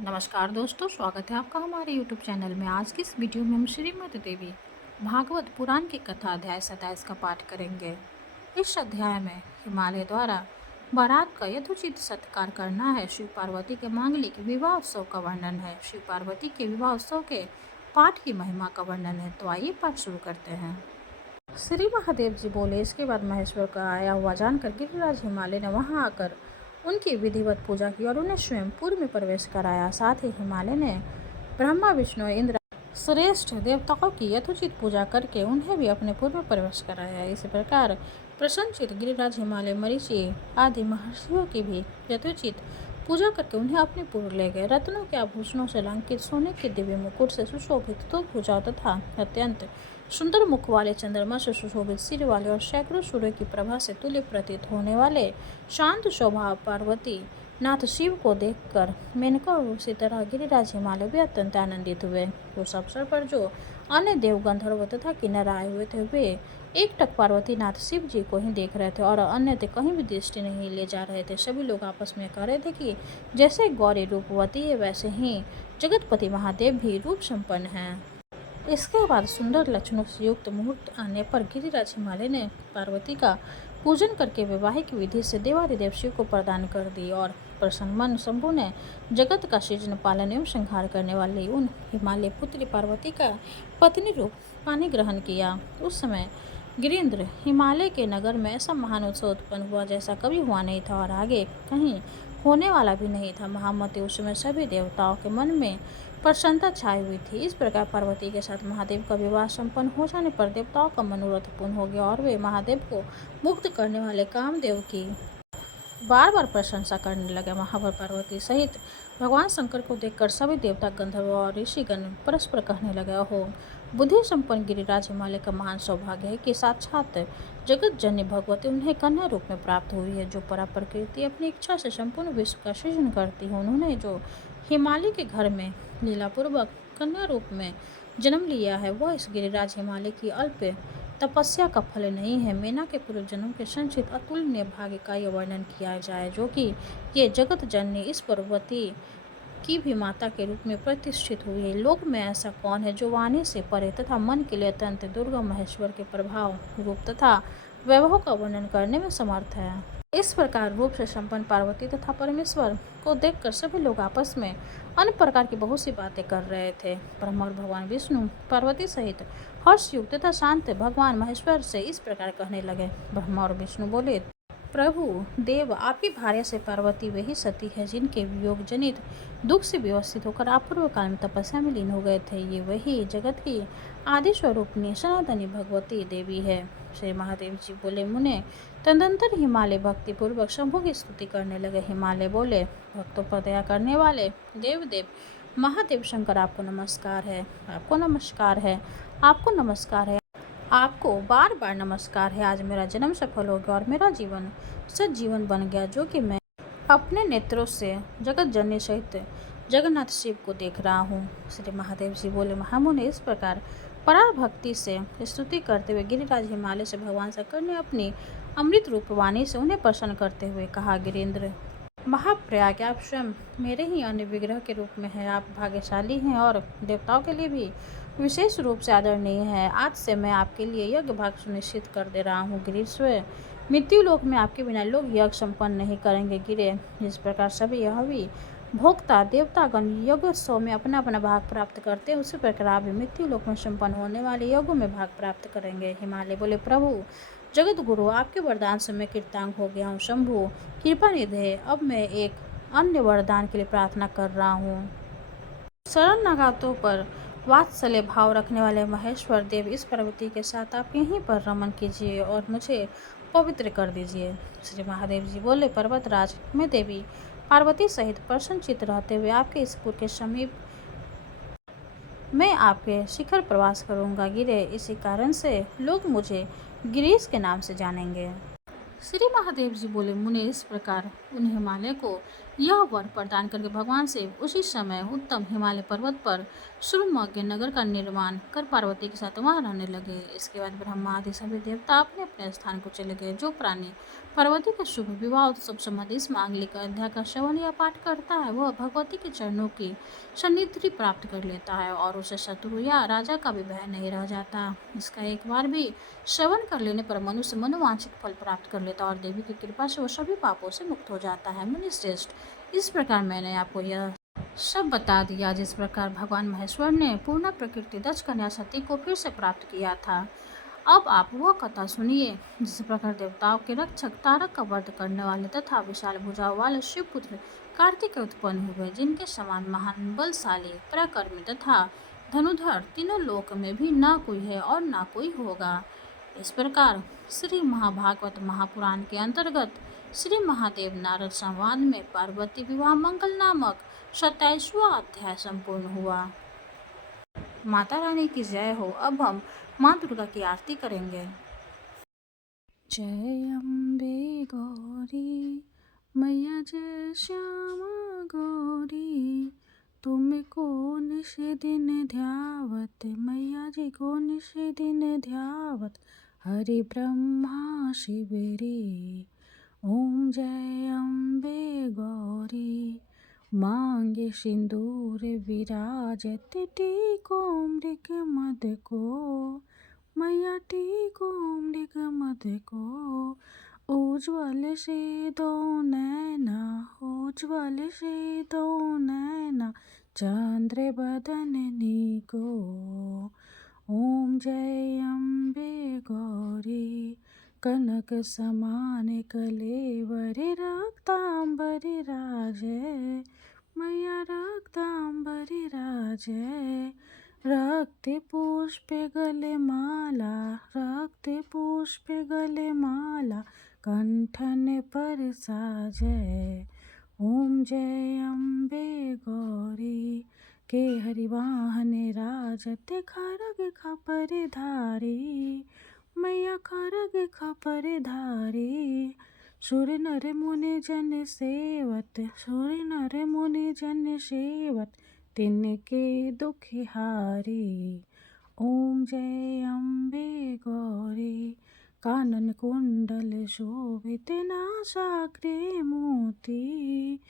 नमस्कार दोस्तों, स्वागत है आपका हमारे YouTube चैनल में। आज की इस वीडियो में हम श्रीमद् देवी भागवत पुराण की कथा अध्याय 27 का पाठ करेंगे। इस अध्याय में हिमालय द्वारा बारात का यथोचित सत्कार करना है। शिव पार्वती के मांगलिक विवाह उत्सव का वर्णन है। शिव पार्वती के विवाह उत्सव के पाठ की महिमा का वर्णन है। तो आइए पाठ शुरू करते हैं। श्री महादेव जी बोले, इसके बाद महेश्वर का आया हुआ जानकर गिरिराज हिमालय ने वहां आकर उनकी विधिवत पूजा की और उन्हें स्वयं पुर में प्रवेश कराया। साथ ही हिमालय ने ब्रह्मा विष्णु इंद्र श्रेष्ठ देवताओं की यथोचित पूजा करके उन्हें भी अपने पुर में प्रवेश कराया। इसी प्रकार प्रसन्नचित गिरिराज हिमालय मरीचि आदि महर्षियों की भी यथोचित पूजा करके उन्हें अपने पुर ले गए। रत्नों के आभूषणों से अलंकृत, सोने के दिव्य मुकुट से सुशोभित दो भुजाओं तथा अत्यंत सुंदर मुख वाले, चंद्रमा से सुशोभित सिर वाले और सैकड़ों सूर्य की प्रभा से तुल्य प्रतीत होने वाले शांत स्वभाव पार्वती नाथ शिव को देखकर मेनका और उसी तरह गिरिराज हिमालय भी अत्यंत आनंदित हुए। उस अवसर पर जो अन्य देव, गंधर्व तथा किन्नर आए हुए थे, वे एकटक पार्वती नाथ शिव जी को ही देख रहे थे और अन्य कहीं भी दृष्टि नहीं ले जा रहे थे। सभी लोग आपस में कह रहे थे कि जैसे गौरी रूपवती है, वैसे ही जगतपति महादेव भी रूप संपन्न हैं। इसके बाद सुंदर लक्षणों से युक्त मुहूर्त आने पर गिरिराज हिमालय ने पार्वती का पूजन करके वैवाहिक विधि से देवादिदेव शिव को प्रदान कर दी और प्रसन्न मन शंभु ने जगत का सृजन, पालन एवं संहार करने वाली उन हिमालय पुत्री पार्वती का पत्नी रूप पानी ग्रहण किया। उस समय गिरीन्द्र हिमालय के नगर में ऐसा महान उत्सव उत्पन्न हुआ जैसा कभी हुआ नहीं था और आगे कहीं होने वाला भी नहीं था। महामती, उस समय सभी देवताओं के मन में प्रसन्नता छाई हुई थी। इस प्रकार पार्वती के साथ महादेव का विवाह संपन्न हो जाने पर देवताओं का मनोरथ पूर्ण हो गया और वे महादेव को मुक्त करने वाले कामदेव की बार बार प्रशंसा करने लगे। महाबल पार्वती सहित भगवान शंकर को देखकर सभी देवता, गंधर्व और ऋषिगण परस्पर कहने लगे, हो बुद्धि संपन्न गिरिराज हिमालय का महान सौभाग्य है कि साक्षात जगत जननी भगवती उन्हें कन्या रूप में प्राप्त हुई है, जो परा प्रकृति अपनी इच्छा से संपूर्ण विश्व का सृजन करती है। उन्होंने जो हिमालय के घर में लीलापूर्वक कन्या रूप में जन्म लिया है, वह इस गिरिराज हिमालय की अल्प तपस्या का फल नहीं है। मैना के पूर्व जन्म के संचित अतुलनीय भाग्य का यह वर्णन किया जाए, जो कि ये जगत जननी इस पार्वती की भी माता के रूप में प्रतिष्ठित हुई है। लोक में ऐसा कौन है जो वाणी से परे तथा मन के लिए अत्यंत दुर्गम महेश्वर के प्रभाव, रूप तथा वैभव का वर्णन करने में समर्थ है। इस प्रकार रूप से संपन्न पार्वती तथा परमेश्वर को देखकर सभी लोग आपस में अन्य प्रकार की बहुत सी बातें कर रहे थे। ब्रह्मा और भगवान विष्णु पार्वती सहित हर्ष युक्त तथा शांत भगवान महेश्वर से इस प्रकार कहने लगे। ब्रह्मा और विष्णु बोले, प्रभु देव, आपकी भार्या से पार्वती वही सती है जिनके वियोग जनित दुख से व्यवस्थित होकर आप पूर्व काल में तपस्या में लीन हो गए थे। ये वही जगत की आदि स्वरूपनी सनातनी भगवती देवी है। श्री महादेव जी बोले, मुने तदंतर हिमालय भक्ति पूर्वक शंभु की स्तुति करने लगे। हिमालय बोले, भक्तों पर दया करने वाले देव महादेव शंकर, आपको नमस्कार है, आपको नमस्कार है, आपको नमस्कार है, आपको बार बार नमस्कार है। आज मेरा जन्म सफल हो गया और मेरा जीवन सज्जीवन बन गया, जो कि मैं अपने नेत्रों से जगत जननी सहित जगन्नाथ शिव को देख रहा हूँ। श्री महादेव जी बोले, महामुनि, इस प्रकार पराभक्ति से स्तुति करते हुए गिरिराज हिमालय से भगवान शंकर ने अपनी अमृत रूप वाणी से उन्हें प्रसन्न करते हुए कहा, गिरीन्द्र महाप्रयाग, आप स्वयं मेरे ही अन्य विग्रह के रूप में है। आप भाग्यशाली हैं और देवताओं के लिए भी विशेष रूप से आदरणीय है। आज से मैं आपके लिए यज्ञ भाग सुनिश्चित कर दे रहा हूँ। गिरीश्वर, मृत्यु लोक में आपके बिना लोग यज्ञ संपन्न नहीं करेंगे। गिरे, जिस प्रकार सभी यह भी भोक्ता देवतागण यज्ञोत्सव में अपना अपना भाग प्राप्त करते हैं, उसी प्रकार आप भी मृत्यु लोक में संपन्न होने वाले यज्ञों में भाग प्राप्त करेंगे। हिमालय बोले, प्रभु जगत गुरु, आपके वरदान से मैं कृतांग हो गया हूँ। शंभु कृपा निधे, अब मैं एक अन्य वरदान के लिए प्रार्थना कर रहा हूँ। शरणागतों पर वात्सल्य भाव रखने वाले महेश्वर देव, इस पार्वती के साथ आप यहीं पर रमन कीजिए और मुझे पवित्र कर दीजिए। श्री महादेव जी बोले, पर्वतराज, मैं देवी पार्वती सहित प्रसन्नचित्त रहते हुए आपके इस पुर के समीप मैं आपके शिखर प्रवास करूंगा। गिरे, इसी कारण से लोग मुझे गिरीश के नाम से जानेंगे। श्री महादेव जी बोले, मुने, इस प्रकार उन हिमालय को यह वर प्रदान करके भगवान शिव उसी समय उत्तम हिमालय पर्वत पर सुरमग्य नगर का निर्माण कर पार्वती के साथ वहां रहने लगे। इसके बाद ब्रह्मा आदि सभी देवता अपने अपने स्थान को चले गए। जो प्राणी पार्वती के शुभ विवाह उत्सव संबंधी इस मांगलिक अध्याय का श्रवण या पाठ करता है वह भगवती के चरणों की सन्निधि प्राप्त कर लेता है और उसे शत्रु या राजा का भी भय नहीं रह जाता। इसका एक बार भी श्रवण कर लेने पर मनुष्य मनोवांछित फल प्राप्त कर लेता और देवी की कृपा से वह सभी पापों से मुक्त हो जाता है। मुनि श्रेष्ठ, इस प्रकार मैंने आपको यह सब बता दिया जिस प्रकार भगवान महेश्वर ने पूर्ण प्रकृति दक्ष कन्या सती को फिर से प्राप्त किया था। अब आप वह कथा सुनिए जिस प्रकार देवताओं के रक्षक तारक का वध करने वाले तथा विशाल भुजाओं वाले शिवपुत्र कार्तिक उत्पन्न हुए, जिनके समान महान बलशाली पराक्रमी तथा धनुधर तीनों लोक में भी न कोई है और न कोई होगा। इस प्रकार श्री महाभागवत महापुराण के अंतर्गत श्री महादेव नारद संवाद में पार्वती विवाह मंगल नामक 27वां अध्याय संपूर्ण हुआ। माता रानी की जय हो। अब हम माँ दुर्गा की आरती करेंगे। जय अम्बे गौरी मैया जय श्यामा गौरी, तुम कौन से दिन ध्यावत मैया जी कौन से दिन ध्यावत, हरि ब्रह्मा शिव रे। ओम जय अम्बे गौरी मांगे सिंदूर विराजत, टीको मृग मद को मैया टीको मृग मद को, उज्ज्वल से दो नैना उज्ज्वल से दो नैना, चंद्र बदन को। ओम जय अम्बे गौरी कनक समान कलेवर, रक्तांबर राजय मैया रक्तांबर राजय, रक्त पुष्प गले माला रक्त पुष्प गले माला, कंठन पर साजय। ओम जय अम्बे गौरी के हरिवाहन राजत, खरग खपर धारी मैया खरग खपर धारी, सुर नर मुनि जन सेवत सुर नर मुनि जन सेवत, तिनके दुख हारी। ओम जय अम्बे गौरी कानन कुंडल शोभित, नासाग्रे मोती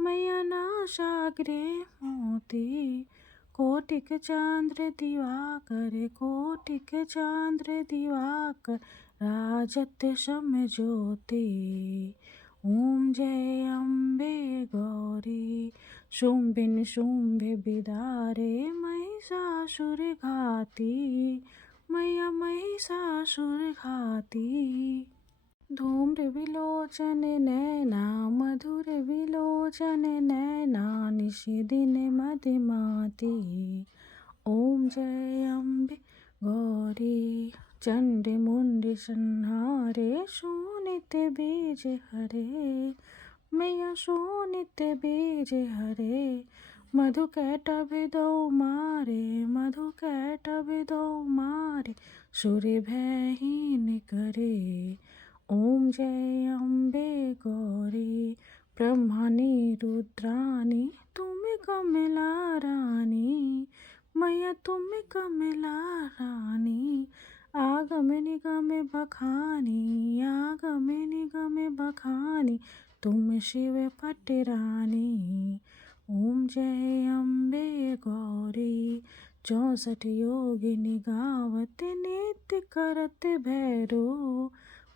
मैया नासाग्रे मोती, कोटिक चांद्र दिवाकर कोटिक चांद्र दिवाकर, राजत सम ज्योति। ओम जय अम्बे गौरी शुंभ निशुंभ बिदारे, महिषासुर घाती मैया महिषासुर घाती, धूम्र विलोचन नैना मधुर विलोचन नैना, निशि दिन मदिमाती। ओम जय अम्बे गौरी चंड मुंड संहारे, शोणित बीज हरे मैया शोणित बीज हरे, मधु कैटभ दो मारे मधु कैटभ दो मारे, सुर भयहीन करे। ओम जय अम्बे गौरी ब्रह्मणि रुद्राणी, तुम कमला रानी मैया तुम कमला रानी, आगम निगम बखानी आगम निगम बखानी, तुम शिव पट रानी। ओम जय अम्बे गौरी 64 योगिनी गावत, नित्य करत भैरो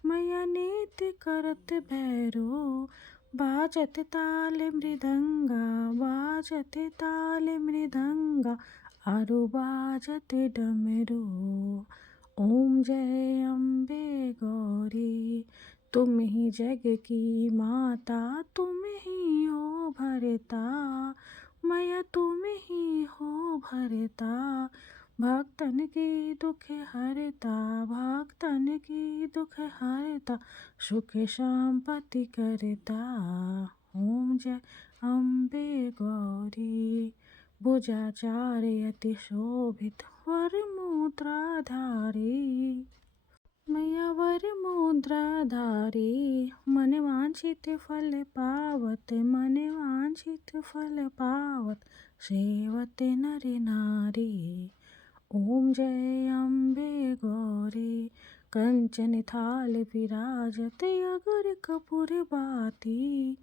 मैया नित्य करत भैरो, बाजत ताल मृदंगा बाजत ताल मृदंगा, आरु बाजत डमरू। ओम जय अम्बे गौरी तुम ही जग की माता, तुम ही हो भरता मैया तुम ही हो भरता, भक्तन की दुख हरता भक्तन की दुख हरता, सुख संपत्ति करता। ओम जय अम्बे गौरी भुजाचार्य अति शोभित, वर मुद्राधारी मैया वर मुद्रा धारी, मन वांछित फल पावत, मन वांछित फल पावत, सेवते नर नारी। ओम जय अम्बे गौरी, कंचन थाल विराजत, अगर कपूर बाती,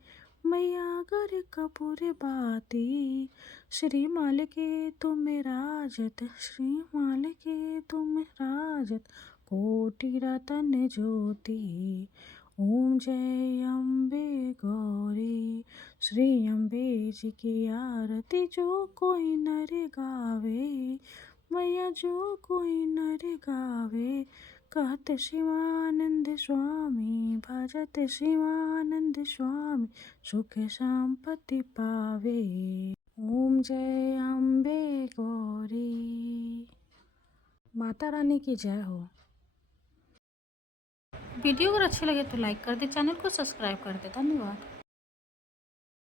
मैया अगर कपूर बाती। श्रीमाल के तुम राजत, श्रीमाल के तुम राजत, कोटि रतन ज्योति। ओम जय अम्बे गौरी, श्री अम्बे जी की आरती जो कोई नर गावे, मैया जो कोई नर गावे। कहत शिवानंद स्वामी, भजत शिवानंद स्वामी, सुख संपत्ति पावे। ओम जय अम्बे गौरी। माता रानी की जय हो। वीडियो अगर अच्छे लगे तो लाइक कर दे, चैनल को सब्सक्राइब कर दे। धन्यवाद।